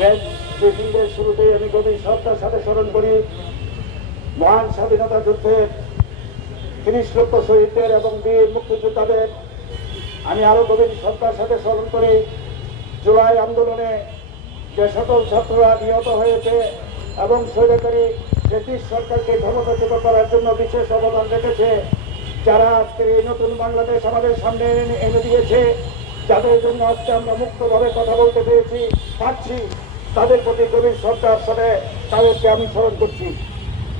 ব্রিফিংয়ের শুরুতে আমি গভীর শ্রদ্ধার সাথে স্মরণ করি। মহান স্বাধীনতা যুদ্ধের তিরিশ লক্ষ শহীদদের এবং বীর মুক্তিযোদ্ধাদের আমি আরও গভীর শ্রদ্ধার সাথে স্মরণ করি। জুলাই আন্দোলনে যে সকল ছাত্ররা নিহত হয়েছে এবং স্বৈরাচারী ব্রিটিশ সরকারকে ক্ষমতাচ্যুত করার জন্য বিশেষ অবদান রেখেছে, যারা আজকের এই নতুন বাংলাদেশ আমাদের সামনে এনে দিয়েছে, যাদের জন্য আজকে আমরা মুক্তভাবে কথা বলতে পেরেছি, পারছি। তাদের প্রতি গভীর শ্রদ্ধার সাথে তাদেরকে আমি স্মরণ করছি।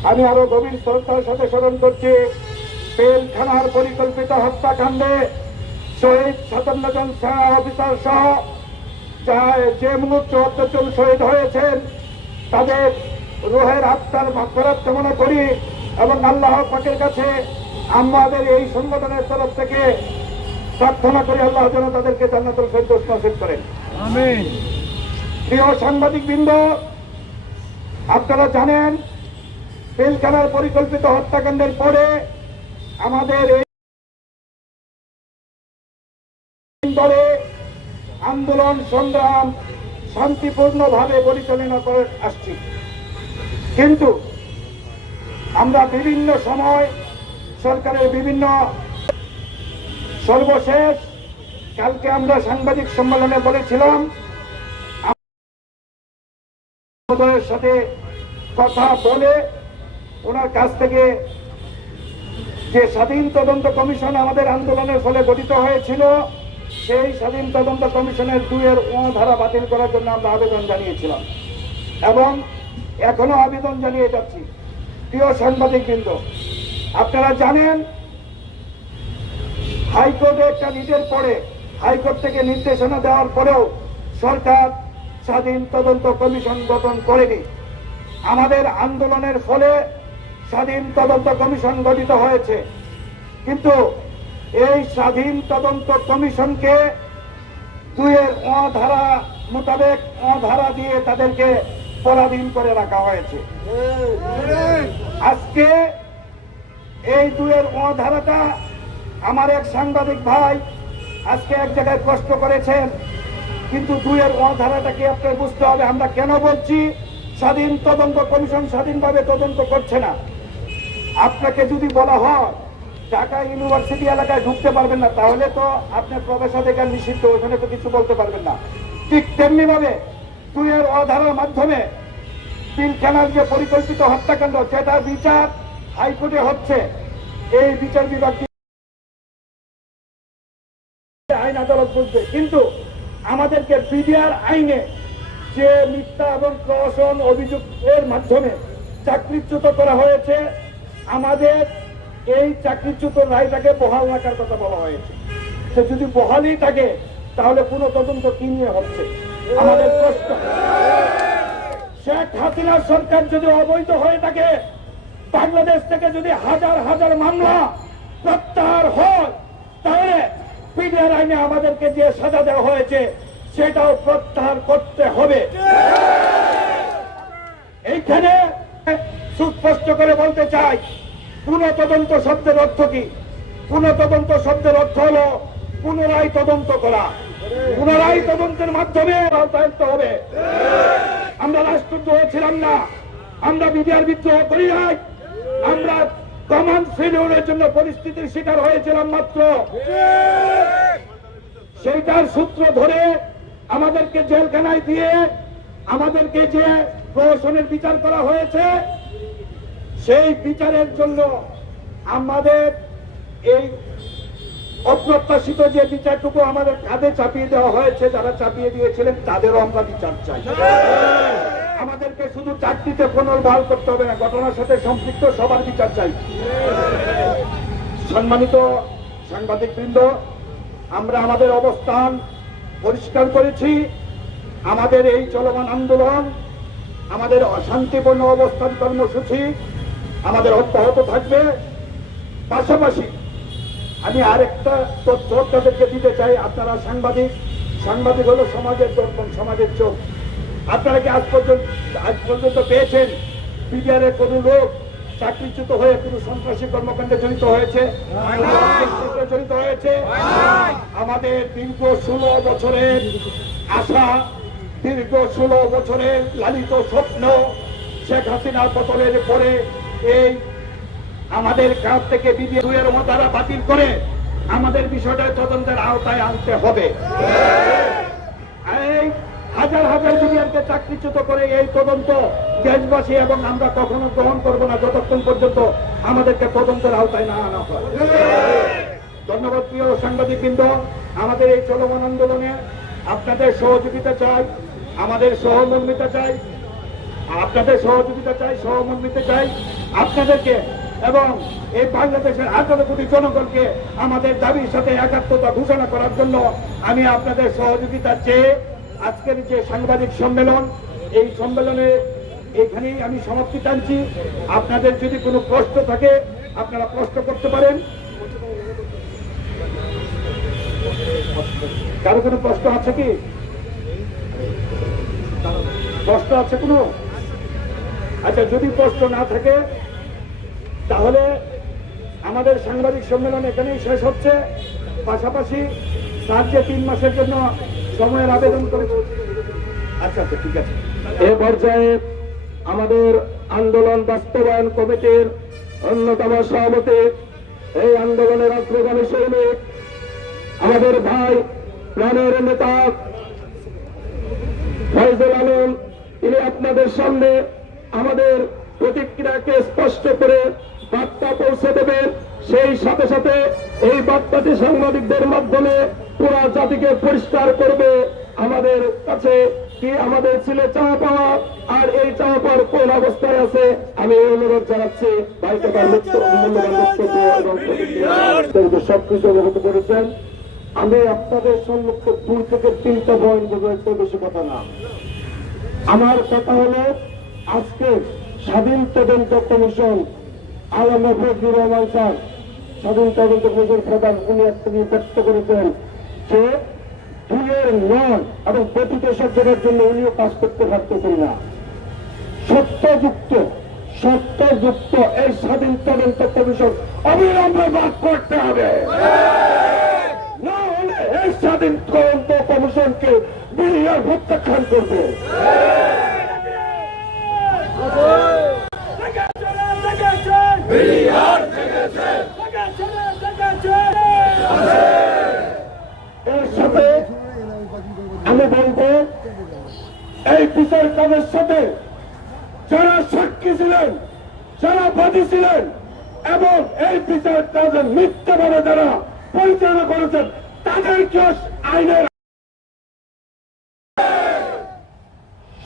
আমি আরও গভীর শ্রদ্ধার সাথে স্মরণ করছি পেলখানার পরিকল্পিত হত্যাকাণ্ডে শহীদ সাতান্ন জন সেনা অফিসার সহ যা- মুহূর্তে অত্যাচার শহীদ হয়েছেন, তাদের রোহের আত্মার মাফরাত কামনা করি এবং আল্লাহ পাকের কাছে আমাদের এই সংগঠনের তরফ থেকে প্রার্থনা করি, আল্লাহ যেন তাদেরকে জান্নাতুল ফেরদৌস নসিব করেন। আমিন। প্রিয় সাংবাদিক বৃন্দ আপনারা জানেন, তেলকানার পরিকল্পিত হত্যাকাণ্ডের পরে আমাদের আন্দোলন, সংগ্রাম শান্তিপূর্ণভাবে পরিচালনা করে আসছি। কিন্তু আমরা বিভিন্ন সময় সরকারের বিভিন্ন সর্বশেষ, কালকে আমরা সাংবাদিক সম্মেলনে বলেছিলাম মহোদয়ের সাথে কথা বলে ওনার কাছ থেকে যে স্বাধীন তদন্ত কমিশন আমাদের আন্দোলনের ফলে গঠিত হয়েছিল, সেই স্বাধীন তদন্ত কমিশনের দুইয়ের ও ধারা বাতিল করার জন্য আমরা আবেদন জানিয়েছিলাম এবং এখনও আবেদন জানিয়ে যাচ্ছি। প্রিয় সাংবাদিক বৃন্দ আপনারা জানেন, হাইকোর্টে একটা নির্দেশ পরে, হাইকোর্ট থেকে নির্দেশনা দেওয়ার পরেও সরকার স্বাধীন তদন্ত কমিশন গঠন করেনি। আমাদের আন্দোলনের ফলে স্বাধীন তদন্ত কমিশন গঠিত হয়েছে। কিন্তু এই স্বাধীন তদন্ত কমিশনকে দুইয়ের অধারা মোতাবেক অধারা দিয়ে তাদেরকে পরাধীন করে রাখা হয়েছে। আজকে এই দুয়ের অধারাটা আমার এক সাংবাদিক ভাই আজকে এক জায়গায় প্রশ্ন করেছেন কিন্তু দুইয়ের দুয়ের অধারাটাকে আপনার বুঝতে হবে? আমরা কেন বলছি স্বাধীন তদন্ত কমিশন স্বাধীনভাবে তদন্ত করছে না? আপনাকে যদি বলা হয় ঢাকা ইউনিভার্সিটি এলাকায় ঢুকতে পারবেন না, তাহলে তো আপনার প্রবেশাধিকার নিষিদ্ধ ওখানে তো কিছু বলতে পারবেন না। ঠিক তেমনি ভাবে দুইয়ের অধারার মাধ্যমে পিলখানার যে পরিকল্পিত হত্যাকাণ্ড সেটা বিচার হাইকোর্টে হচ্ছে, এই বিচার বিভাগ আইন আদালত বুঝবে কিন্তু আমাদেরকে বিডিআর আইনে যে মিথ্যা এবং প্রহসন অভিযোগের মাধ্যমে চাকরিচ্যুত করা হয়েছে, আমাদের এই চাকরিচ্যুত রায়টাকে বহাল রাখার কথা বলা হয়েছে। সে যদি বহালই থাকে, তাহলে কোনো তদন্ত কি নিয়ে হচ্ছে? আমাদের প্রশ্ন। শেখ হাসিনার সরকার যদি অবৈধ হয়ে থাকে, বাংলাদেশ থেকে যদি হাজার হাজার মামলা প্রত্যাহার হয়, তাহলে পিডিআর আইনে আমাদেরকে যে সাজা দেওয়া হয়েছে, সেটাও প্রত্যাহার করতে হবে। এইখানে সুস্পষ্ট করে বলতে চাই পুনঃ তদন্ত শব্দের অর্থ কি? পুনঃ তদন্ত শব্দের অর্থ হলো পুনরায় তদন্ত করা। পুনরায় তদন্তের মাধ্যমে আওতায়িত হবে। আমরা রাষ্ট্রদ্রোহ ছিলাম না। আমরা বিডিআর বিদ্রোহ করি নাই। আমরা কমন ফেলিউরের জন্য পরিস্থিতির শিকার হয়েছিলাম মাত্র। সেইটার সূত্র ধরে আমাদেরকে জেলখানায় দিয়ে আমাদেরকে যে প্রহসনের বিচার করা হয়েছে, সেই বিচারের জন্য আমাদের এই অপ্রত্যাশিত যে বিচারটুকু আমাদের কাঁধে চাপিয়ে দেওয়া হয়েছে, যারা চাপিয়ে দিয়েছিলেন, তাদেরও আমরা বিচার চাই। আমাদেরকে শুধু চাকরিতে পুনর্বহাল করতে হবে না, ঘটনার সাথে সম্পৃক্ত সবার বিচার চাই। সম্মানিত সাংবাদিক বৃন্দ আমরা আমাদের অবস্থান পরিষ্কার করেছি। আমাদের এই চলমান আন্দোলন, আমাদের অশান্তিপূর্ণ অবস্থান কর্মসূচি আমাদের অব্যাহত থাকবে। পাশাপাশি আমি আরেকটা তথ্য আপনাদেরকে দিতে চাই। আপনারা সাংবাদিক সাংবাদিক হলো সমাজের দর্পণ, সমাজের চোখ। আপনারা কি আজ পর্যন্ত আজ পর্যন্ত পেয়েছেন? বিডিআরের কোনো লোক চাকরিচ্যুত হয়ে কোনো সন্ত্রাসী কর্মকাণ্ডে জড়িত হয়েছে? জড়িত হয়েছে? আমাদের দীর্ঘ ষোলো বছরের আশা, দীর্ঘ ষোলো বছরের লালিত স্বপ্ন শেখ হাসিনা পতনের পরে এই আমাদের কাছ থেকে বিডিএ মতারা বাতিল করে আমাদের বিষয়টা তদন্তের আওতায় আনতে হবে। হাজার হাজার মিলিয়নকে চাকরিচ্যুত করে এই তদন্ত দেশবাসী এবং আমরা কখনো গ্রহণ করব না যতক্ষণ পর্যন্ত আমাদেরকে তদন্তের আওতায় না আনা হয়। ধন্যবাদ প্রিয় সাংবাদিকবৃন্দ, আমাদের এই চলমান আন্দোলনে আপনাদের সহযোগিতা চাই, আমাদের সহমর্মিতা চাই, আপনাদের সহযোগিতা চাই, সহমর্মিতা চাই, আপনাদেরকে এবং এই বাংলাদেশের আঠারো কোটি জনগণকে আমাদের দাবির সাথে একাত্মতা ঘোষণা করার জন্য আমি আপনাদের সহযোগিতা চেয়ে আজকের যে সাংবাদিক সম্মেলন, এই সম্মেলনে এখানেই আমি সমাপ্তি টানছি আপনাদের যদি কোনো প্রশ্ন থাকে, আপনারা প্রশ্ন করতে পারেন। কারও কোনো প্রশ্ন আছে কি? প্রশ্ন আছে কোনো? আচ্ছা যদি প্রশ্ন না থাকে, তাহলে আমাদের সাংবাদিক সম্মেলন এখানেই শেষ হচ্ছে। পাশাপাশি স্যার যে তিন মাসের জন্য সময়ের আবেদন করেছে আচ্ছা আচ্ছা ঠিক আছে। এ পর্যায়ে আমাদের আন্দোলন বাস্তবায়ন কমিটির অন্যতম সভাপতি, এই আন্দোলনের অগ্রগামী সৈনিক, আমাদের ভাই, প্রাণের নেতা ফয়জুল আলম, তিনি আপনাদের সামনে আমাদের প্রতিক্রিয়াকে স্পষ্ট করে বার্তা পৌঁছে দেবেন। সেই সাথে সাথে এই বার্তাটি সাংবাদিকদের মাধ্যমে পুরা জাতিকে পরিষ্কার করবে। আমাদের কাছে কি আমাদের ছিল চাওয়া পাওয়া? আর এই চাওয়া পাওয়ার কোন অবস্থায় আছে? আমি এই অনুরোধ জানাচ্ছি। ভাইকে তার মূল্যবান বক্তব্য এবং সবকিছু অবগত করেছেন। আমি আপনাদের সম্মুখে দুই থেকে তিনটা পয়েন্ট একটু বেশি কথা না। আমার কথা হলো আজকে স্বাধীন তদন্ত কমিশন আলম ফজলুর রহমান স্যার স্বাধীন তদন্ত কমিশন প্রধান উনি একটা নিয়ে ব্যক্ত করেছেন। যে দুইয়ের নয় এবং প্রতিটি সজ্জনের জন্য উনিও কাজ করতে পারতেছেন না। সত্যযুক্ত সত্যযুক্ত এই স্বাধীন তদন্ত কমিশন অবিলম্বে বাদ করতে হবে। না হলে এই স্বাধীন তদন্ত কমিশনকে বিলিয়ার প্রত্যাখ্যান করবে এর সাথে আমি বলব এই বিচার কাজের সাথে যারা সাক্ষী ছিলেন, যারা বাদী ছিলেন এবং এই বিচার কাজে মিথ্যাভাবে যারা পরিচালনা করেছেন তাদেরকে আইনের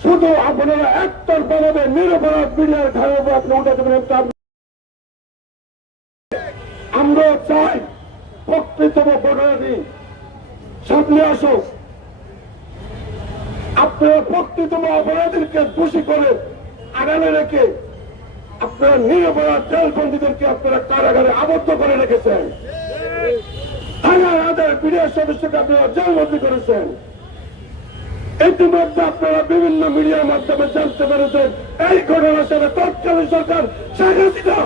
শুধু আপনারা একতরফা ভাবে নিরপরাধ মিডিয়ার ঘরের উপর আপনি উঠে দেবেন আমরা চাই প্রকৃতম ঘটনাটি সামনে আসুক। আপনারা প্রকৃতম অপরাধীকে দোষী করে আড়ালে রেখে আপনারা নিরপরাধ জেলবন্দীদেরকে আপনারা কারাগারে আবদ্ধ করে রেখেছেন। হাজার হাজার মিডিয়ার সদস্যকে আপনারা জেলবন্দি করেছেন। ইতিমধ্যে আপনারা বিভিন্ন মিডিয়ার মাধ্যমে জানতে পেরেছেন, এই ঘটনার সাথে তৎকালীন সরকার শেখ হাসিনা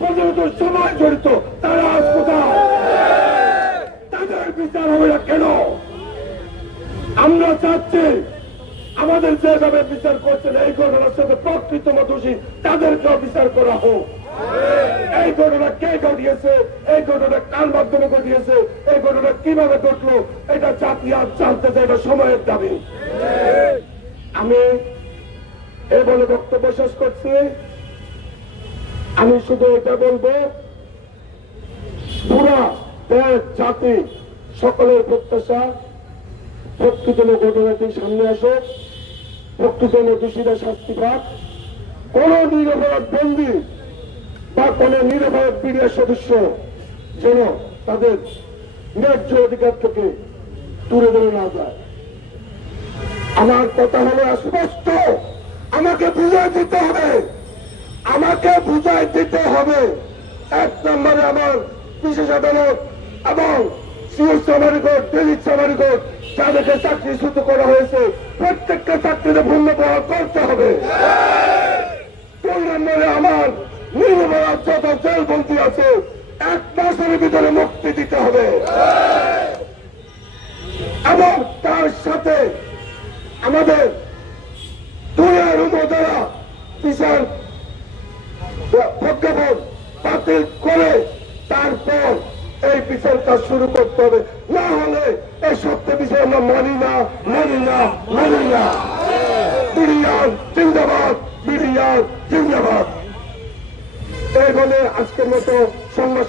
পর্যন্ত সময় জড়িত, তারা আজ কোথায়? তাদের বিচার হবে না কেন? আমরা চাচ্ছি আমাদের যেভাবে বিচার করছেন, এই ঘটনার সাথে প্রকৃত দোষী তাদেরকেও বিচার করা হোক। এই ঘটনা কে ঘটিয়েছে, এই ঘটনা কার মাধ্যমে ঘটিয়েছে, এই ঘটনা কীভাবে ঘটলো, এটা জাতি আজ জানতে চাই এটা সময়ের দাবি। আমি এ বলে বক্তব্য শেষ করছি। আমি শুধু এটা বলব, পুরা দেশ, জাতি, সকলের প্রত্যাশা প্রকৃত ঘটনাটি সামনে আসুক প্রকৃত দোষীরা শাস্তি পাক। কোন নিরপরাধ বন্দী বা কোন নিরপরাধ মিডিয়ার সদস্য যেন তাদের ন্যায্য অধিকার থেকে দূরে দূরে না যায়। আমার কথা হলো স্পষ্ট। আমাকে বুঝাই দিতে হবে। আমাকে বুঝাই দিতে হবে। এক নম্বরে আমার বিশেষ আদালত এবং CS summary court Dilip summary court যাদেরকে চাকরিচ্যুত করা হয়েছে। প্রত্যেকটা চাকরিতে পূর্ণ প্রভাব করতে হবে। আমার নিরপরাধ যত জেলবন্দি আছে। এক মাসের ভিতরে মুক্তি দিতে হবে। এবং তার সাথে আমাদের দুয়ের উপদ্বারা বিচার, প্রজ্ঞাপন বাতিল করে তারপর এই বিচার কাজ শুরু করতে হবে। না হলে এই সত্যি বিষয় আমরা মানি না মানি না মানি না। বিরিয়ান জিন্দাবাদ বিরিয়ান জিন্দাবাদ। এই বলে আজকের মতো সংবাদ